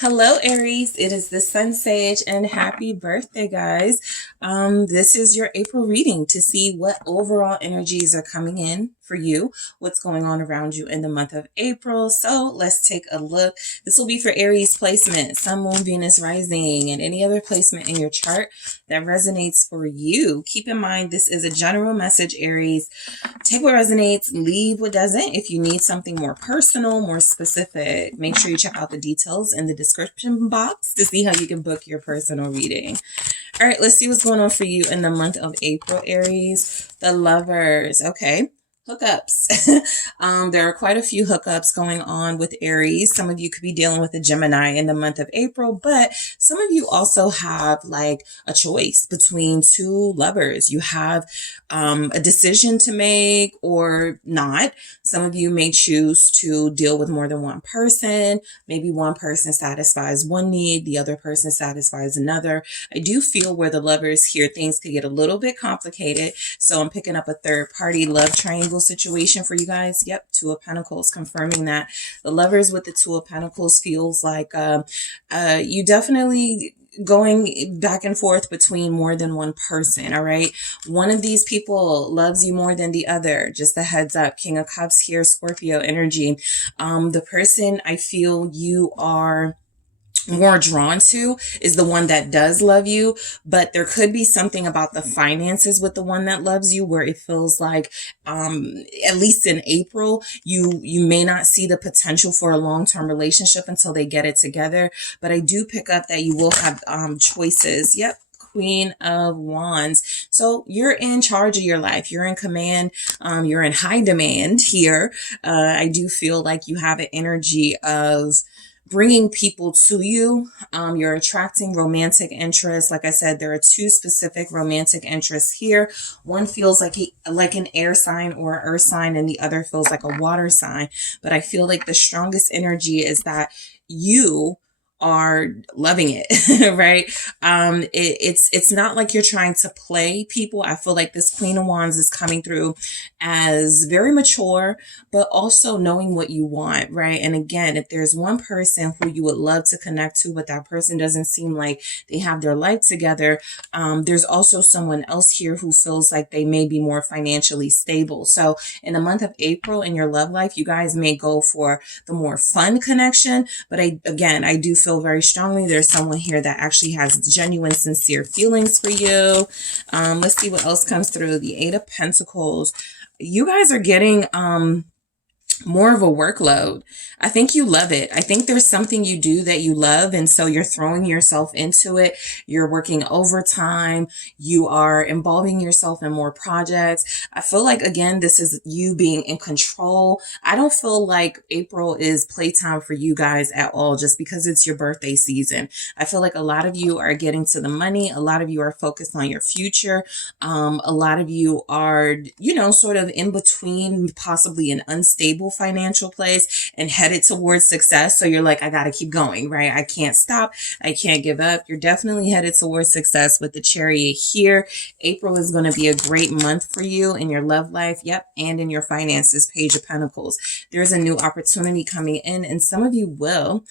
Hello, Aries. It is the SunSage and happy birthday, guys. This is your April reading to see what overall energies are coming in for you, what's going on around you in the month of April. So let's take a look. This will be for Aries placement, Sun, Moon, Venus, Rising, and any other placement in your chart that resonates for you. Keep in mind, this is a general message, Aries. Take what resonates, leave what doesn't. If you need something more personal, more specific, make sure you check out the details in the description box to see how you can book your personal reading. All right, let's see what's going on for you in the month of April, Aries. The Lovers. Okay. Hookups. There are quite a few hookups going on with Aries. Some of you could be dealing with a Gemini in the month of April, but some of you also have like a choice between two lovers. You have a decision to make or not. Some of you may choose to deal with more than one person. Maybe one person satisfies one need, the other person satisfies another. I do feel where the Lovers here, things could get a little bit complicated. So I'm picking up a third party love triangle situation for you guys. Yep, Two of Pentacles confirming that. The Lovers with the Two of Pentacles feels like you definitely going back and forth between more than one person. All right, one of these people loves you more than the other. Just a heads up. King of Cups here, Scorpio energy. The person I feel you are more drawn to is the one that does love you, but there could be something about the finances with the one that loves you where it feels like at least in April you may not see the potential for a long-term relationship until they get it together. But I do pick up that you will have choices. Yep, Queen of Wands. So you're in charge of your life. You're in command. You're in high demand here. I do feel like you have an energy of bringing people to you. You're attracting romantic interests. Like I said, there are two specific romantic interests here. One feels like an air sign or an earth sign, and the other feels like a water sign. But I feel like the strongest energy is that you are loving it, right? It's not like you're trying to play people. I feel like this Queen of Wands is coming through as very mature, but also knowing what you want, right? And again, if there's one person who you would love to connect to, but that person doesn't seem like they have their life together, there's also someone else here who feels like they may be more financially stable. So in the month of April in your love life, you guys may go for the more fun connection, but I do feel very strongly there's someone here that actually has genuine, sincere feelings for you. Let's see what else comes through. The Eight of Pentacles. You guys are getting more of a workload. I think you love it. I think there's something you do that you love, and so you're throwing yourself into it. You're working overtime. You are involving yourself in more projects. I feel like, again, this is you being in control. I don't feel like April is playtime for you guys at all, just because it's your birthday season. I feel like a lot of you are getting to the money. A lot of you are focused on your future. A lot of you are, sort of in between possibly an unstable financial place and headed towards success. So you're like, I got to keep going, right? I can't stop. I can't give up. You're definitely headed towards success with the Chariot here. April is going to be a great month for you in your love life. Yep. And in your finances, Page of Pentacles. There's a new opportunity coming in, and some of you will,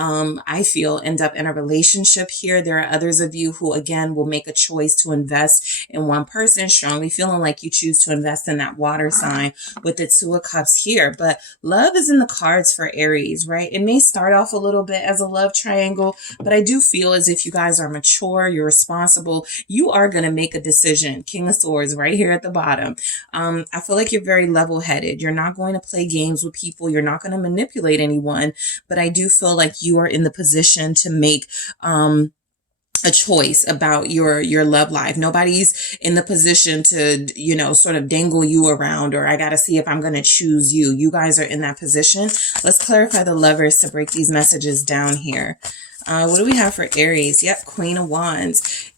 I feel, end up in a relationship here. There are others of you who, again, will make a choice to invest in one person, strongly feeling like you choose to invest in that water sign with the Two of Cups here. But love is in the cards for Aries, right? It may start off a little bit as a love triangle, but I do feel as if you guys are mature, you're responsible, you are going to make a decision. King of Swords right here at the bottom. I feel like you're very level-headed. You're not going to play games with people. You're not going to manipulate anyone, but I do feel like you are in the position to make a choice about your love life. Nobody's in the position to, sort of dangle you around, or I got to see if I'm going to choose you. You guys are in that position. Let's clarify the Lovers to break these messages down here. What do we have for Aries? Yep, Queen of Wands.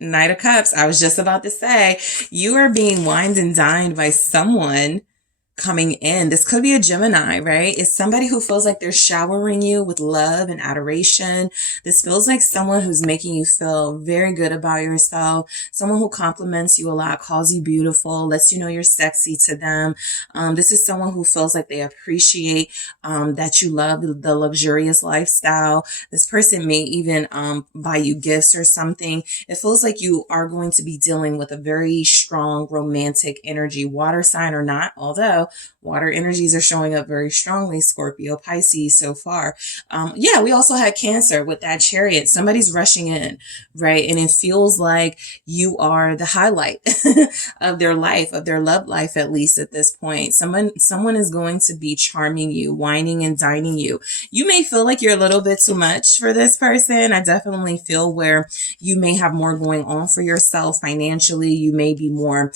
Knight of Cups. I was just about to say, you are being wined and dined by someone coming in. This could be a Gemini, right? It's somebody who feels like they're showering you with love and adoration. This feels like someone who's making you feel very good about yourself, someone who compliments you a lot, calls you beautiful, lets you know you're sexy to them. This is someone who feels like they appreciate that you love the luxurious lifestyle. This person may even buy you gifts or something. It feels like you are going to be dealing with a very strong romantic energy, water sign or not, although water energies are showing up very strongly, Scorpio, Pisces so far. Yeah, we also had Cancer with that Chariot. Somebody's rushing in, right? And it feels like you are the highlight of their life, of their love life, at least at this point. Someone is going to be charming you, whining and dining you. You may feel like you're a little bit too much for this person. I definitely feel where you may have more going on for yourself financially. You may be more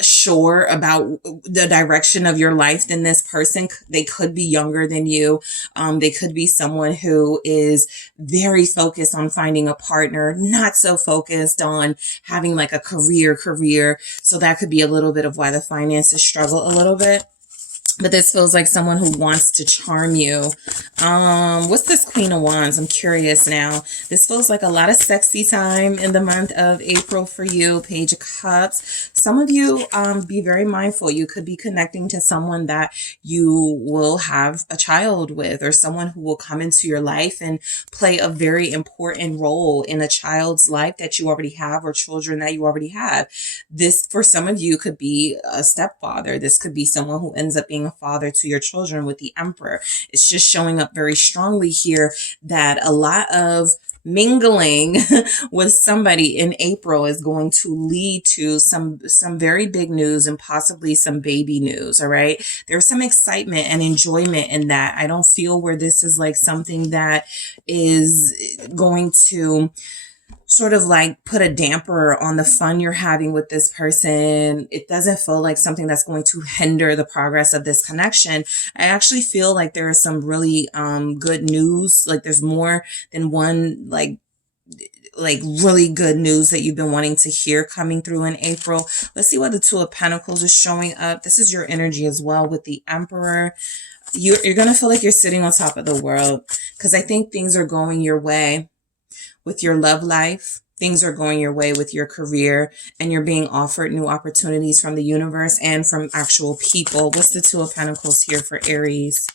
sure about the direction of your life than this person. They could be younger than you. They could be someone who is very focused on finding a partner, not so focused on having like a career. So that could be a little bit of why the finances struggle a little bit. But this feels like someone who wants to charm you. What's this Queen of Wands? I'm curious now. This feels like a lot of sexy time in the month of April for you. Page of Cups. Some of you be very mindful. You could be connecting to someone that you will have a child with, or someone who will come into your life and play a very important role in a child's life that you already have, or children that you already have. This, for some of you, could be a stepfather. This could be someone who ends up being a father to your children with the Emperor. It's just showing up very strongly here that a lot of mingling with somebody in April is going to lead to some very big news and possibly some baby news. All right. There's some excitement and enjoyment in that. I don't feel where this is like something that is going to sort of like put a damper on the fun you're having with this person. It doesn't feel like something that's going to hinder the progress of this connection. I actually feel like there is some really good news. Like there's more than one like really good news that you've been wanting to hear coming through in April. Let's see what the Two of Pentacles is showing up. This is your energy as well with the Emperor. You're going to feel like you're sitting on top of the world, because I think things are going your way with your love life. Things are going your way with your career, and you're being offered new opportunities from the universe and from actual people. What's the Two of Pentacles here for Aries?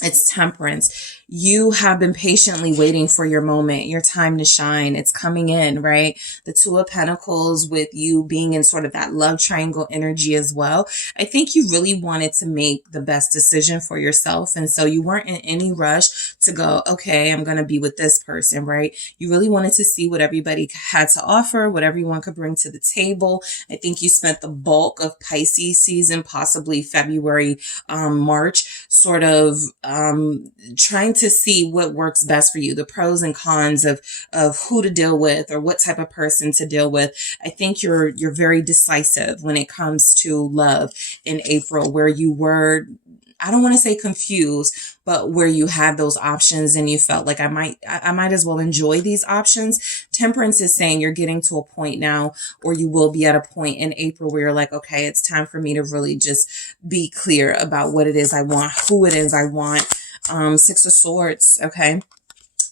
It's Temperance. You have been patiently waiting for your moment, your time to shine. It's coming in, right? The Two of Pentacles with you being in sort of that love triangle energy as well. I think you really wanted to make the best decision for yourself. And so you weren't in any rush to go, okay, I'm going to be with this person, right? You really wanted to see what everybody had to offer, what everyone could bring to the table. I think you spent the bulk of Pisces season, possibly February, March, sort of trying to see what works best for you, the pros and cons of who to deal with or what type of person to deal with. I think you're very decisive when it comes to love in April, where you were, I don't want to say confused, but where you had those options and you felt like I might as well enjoy these options. Temperance is saying you're getting to a point now, or you will be at a point in April where you're like, okay, it's time for me to really just be clear about what it is I want, who it is I want. Six of Swords. Okay.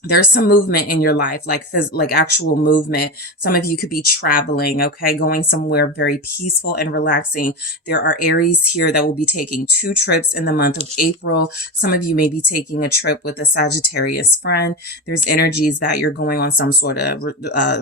There's some movement in your life, like actual movement. Some of you could be traveling, okay, going somewhere very peaceful and relaxing. There are Aries here that will be taking 2 trips in the month of April. Some of you may be taking a trip with a Sagittarius friend. There's energies that you're going on some sort of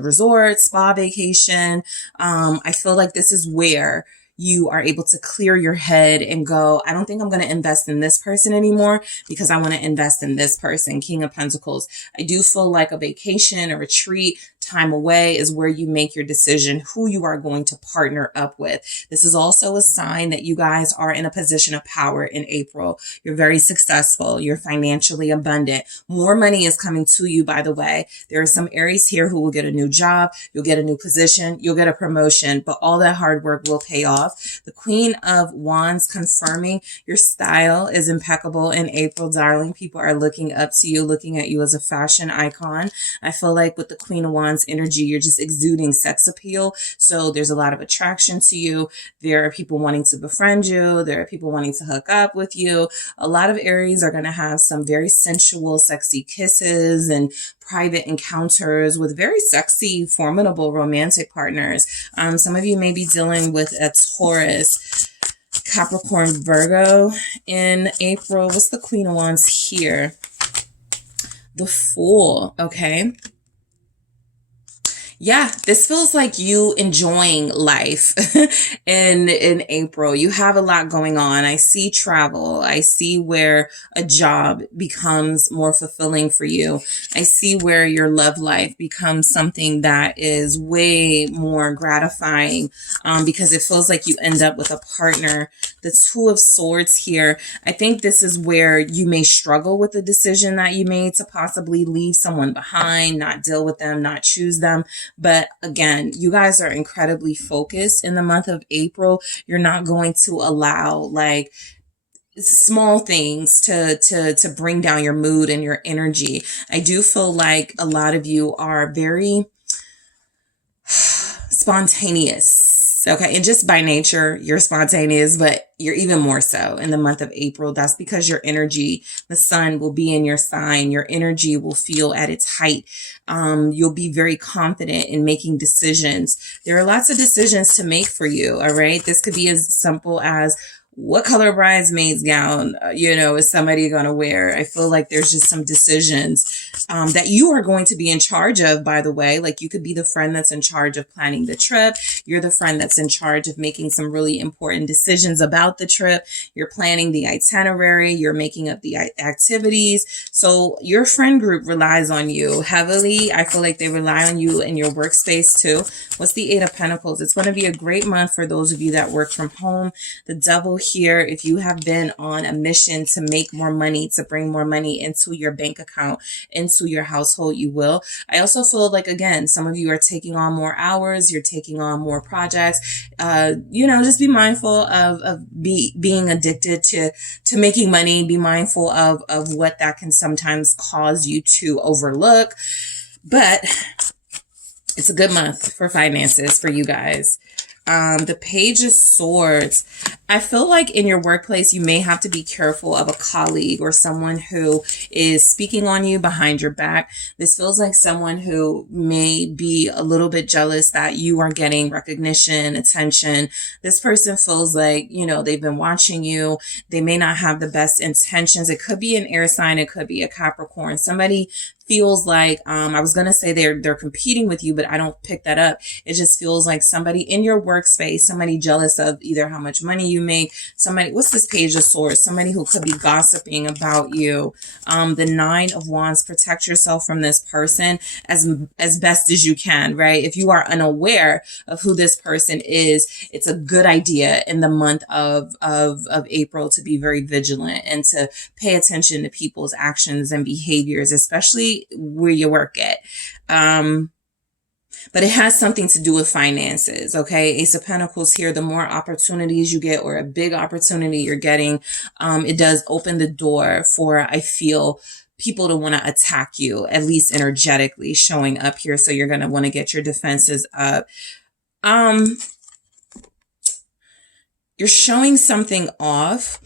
resort, spa vacation. I feel like this is where you are able to clear your head and go, I don't think I'm going to invest in this person anymore because I want to invest in this person. King of Pentacles. I do feel like a vacation, a retreat, time away is where you make your decision who you are going to partner up with. This is also a sign that you guys are in a position of power in April. You're very successful. You're financially abundant. More money is coming to you, by the way. There are some Aries here who will get a new job. You'll get a new position. You'll get a promotion, but all that hard work will pay off. The Queen of Wands confirming your style is impeccable in April, darling. People are looking up to you, looking at you as a fashion icon. I feel like with the Queen of Wands Wands energy. You're just exuding sex appeal. So there's a lot of attraction to you. There are people wanting to befriend you. There are people wanting to hook up with you. A lot of Aries are going to have some very sensual, sexy kisses and private encounters with very sexy, formidable romantic partners. Some of you may be dealing with a Taurus, Capricorn, Virgo in April. What's the Queen of Wands here? The Fool, okay? Yeah, this feels like you enjoying life in April. You have a lot going on. I see travel. I see where a job becomes more fulfilling for you. I see where your love life becomes something that is way more gratifying because it feels like you end up with a partner. The Two of Swords here. I think this is where you may struggle with the decision that you made to possibly leave someone behind, not deal with them, not choose them. But again, you guys are incredibly focused in the month of April. You're not going to allow like small things to bring down your mood and your energy. I do feel like a lot of you are very spontaneous. Okay. And just by nature, you're spontaneous, but you're even more so in the month of April. That's because your energy, the sun will be in your sign. Your energy will feel at its height. You'll be very confident in making decisions. There are lots of decisions to make for you. All right. This could be as simple as what color bridesmaid's gown, is somebody going to wear? I feel like there's just some decisions that you are going to be in charge of, by the way. Like you could be the friend that's in charge of planning the trip. You're the friend that's in charge of making some really important decisions about the trip. You're planning the itinerary. You're making up the activities. So your friend group relies on you heavily. I feel like they rely on you in your workspace too. What's the Eight of Pentacles? It's going to be a great month for those of you that work from home. The Devil here, if you have been on a mission to make more money, to bring more money into your bank account, into your household, you will. I also feel like, again, some of you are taking on more hours, you're taking on more projects. Just be mindful of being addicted to making money. Be mindful of what that can sometimes cause you to overlook. But it's a good month for finances for you guys. The Page of Swords. I feel like in your workplace, you may have to be careful of a colleague or someone who is speaking on you behind your back. This feels like someone who may be a little bit jealous that you are getting recognition, attention. This person feels like, they've been watching you. They may not have the best intentions. It could be an air sign. It could be a Capricorn. Somebody feels like, I was going to say they're competing with you, but I don't pick that up. It just feels like somebody in your workspace, somebody jealous of either how much money you make, somebody, what's this Page of Swords? Somebody who could be gossiping about you. The Nine of Wands, protect yourself from this person as best as you can, right? If you are unaware of who this person is, it's a good idea in the month of April to be very vigilant and to pay attention to people's actions and behaviors, especially where you work at. But it has something to do with finances, okay? Ace of Pentacles here, the more opportunities you get or a big opportunity you're getting, it does open the door for, I feel, people to want to attack you, at least energetically showing up here. So you're going to want to get your defenses up. You're showing something off.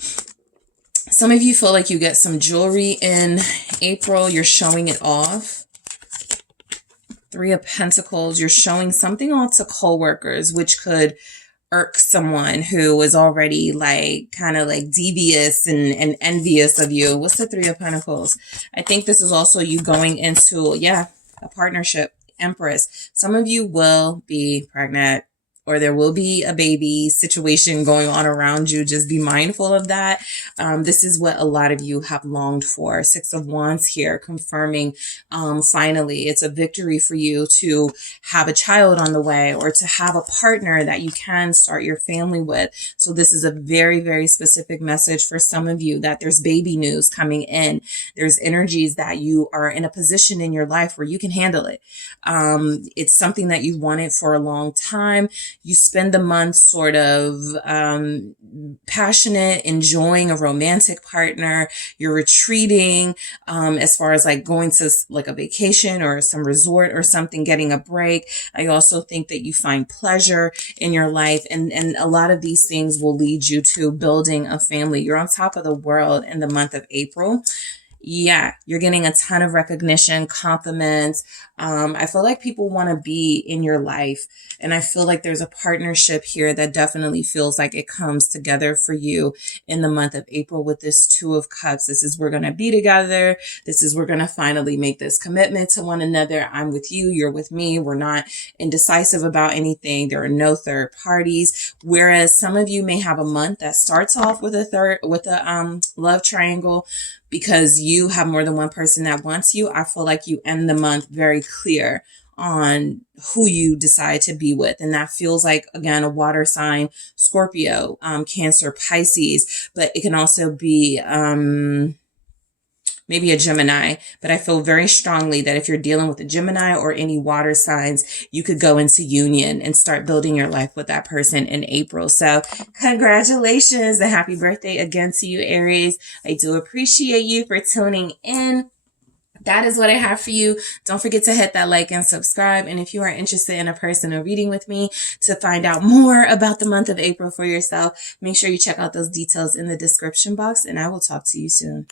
Some of you feel like you get some jewelry in April. You're showing it off. Three of Pentacles. You're showing something off to coworkers, which could irk someone who is already kind of devious and envious of you. What's the Three of Pentacles? I think this is also you going into, a partnership. Empress. Some of you will be pregnant, or there will be a baby situation going on around you. Just be mindful of that. This is what a lot of you have longed for. Six of Wands here, confirming finally it's a victory for you to have a child on the way or to have a partner that you can start your family with. So this is a very, very specific message for some of you that there's baby news coming in. There's energies that you are in a position in your life where you can handle it. It's something that you've wanted for a long time. you spend the month sort of passionate, enjoying a romantic partner. You're retreating as far as like going to like a vacation or some resort or something, getting a break. I also think that you find pleasure in your life, and a lot of these things will lead you to building a family. You're on top of the world in the month of April. Yeah, you're getting a ton of recognition, compliments. I feel like people want to be in your life. And I feel like there's a partnership here that definitely feels like it comes together for you in the month of April with this Two of Cups. This is, we're going to be together. This is, we're going to finally make this commitment to one another. I'm with you. You're with me. We're not indecisive about anything. There are no third parties. Whereas some of you may have a month that starts off with a love triangle, because you have more than one person that wants you. I feel like you end the month very clear on who you decide to be with. And that feels like, again, a water sign, Scorpio, Cancer, Pisces, but it can also be, maybe a Gemini, but I feel very strongly that if you're dealing with a Gemini or any water signs, you could go into union and start building your life with that person in April. So congratulations and happy birthday again to you, Aries. I do appreciate you for tuning in. That is what I have for you. Don't forget to hit that like and subscribe. And if you are interested in a personal reading with me to find out more about the month of April for yourself, make sure you check out those details in the description box, and I will talk to you soon.